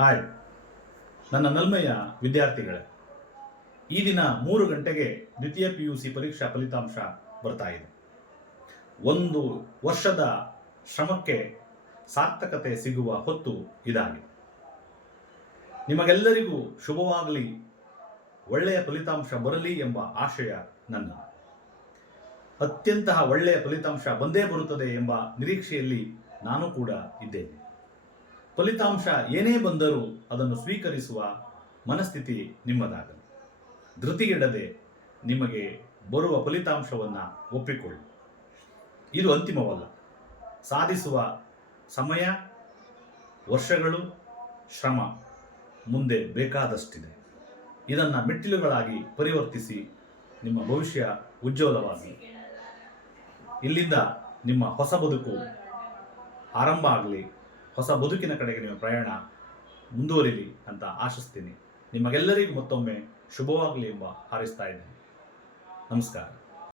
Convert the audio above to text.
Hi, ನನ್ನ ನಲ್ಮೆಯ ವಿದ್ಯಾರ್ಥಿಗಳೇ, ಈ ದಿನ 3 ಗಂಟೆಗೆ ದ್ವಿತೀಯ PUC ಪರೀಕ್ಷಾ ಫಲಿತಾಂಶ ಬರ್ತಾ ಇದೆ. ಒಂದು ವರ್ಷದ ಶ್ರಮಕ್ಕೆ ಸಾರ್ಥಕತೆ ಸಿಗುವ ಹೊತ್ತು ಇದಾಗಿದೆ. ನಿಮಗೆಲ್ಲರಿಗೂ ಶುಭವಾಗಲಿ, ಒಳ್ಳೆಯ ಫಲಿತಾಂಶ ಬರಲಿ ಎಂಬ ಆಶಯ ನನ್ನ. ಅತ್ಯಂತ ಒಳ್ಳೆಯ ಫಲಿತಾಂಶ ಬಂದೇ ಬರುತ್ತದೆ ಎಂಬ ನಿರೀಕ್ಷೆಯಲ್ಲಿ ನಾನು ಕೂಡ ಇದ್ದೇನೆ. ಫಲಿತಾಂಶ ಏನೇ ಬಂದರೂ ಅದನ್ನು ಸ್ವೀಕರಿಸುವ ಮನಸ್ಥಿತಿ ನಿಮ್ಮದಾಗಲಿ. ಧೃತಿಗೆಡದೆ ನಿಮಗೆ ಬರುವ ಫಲಿತಾಂಶವನ್ನು ಒಪ್ಪಿಕೊಳ್ಳಿ. ಇದು ಅಂತಿಮವಲ್ಲ. ಸಾಧಿಸುವ ಸಮಯ, ವರ್ಷಗಳು, ಶ್ರಮ ಮುಂದೆ ಬೇಕಾದಷ್ಟಿದೆ. ಇದನ್ನು ಮೆಟ್ಟಿಲುಗಳಾಗಿ ಪರಿವರ್ತಿಸಿ ನಿಮ್ಮ ಭವಿಷ್ಯ ಉಜ್ವಲವಾಗಿ ಇಲ್ಲಿಂದ ನಿಮ್ಮ ಹೊಸ ಬದುಕು ಆರಂಭ ಆಗಲಿ. ಹೊಸ ಬದುಕಿನ ಕಡೆಗೆ ನಿಮ್ಮ ಪ್ರಯಾಣ ಮುಂದುವರಿಲಿ ಅಂತ ಆಶಿಸ್ತೀನಿ. ನಿಮಗೆಲ್ಲರಿಗೂ ಮತ್ತೊಮ್ಮೆ ಶುಭವಾಗಲಿ ಎಂಬ ಹಾರೈಸ್ತಾ ಇದ್ದೀನಿ. ನಮಸ್ಕಾರ.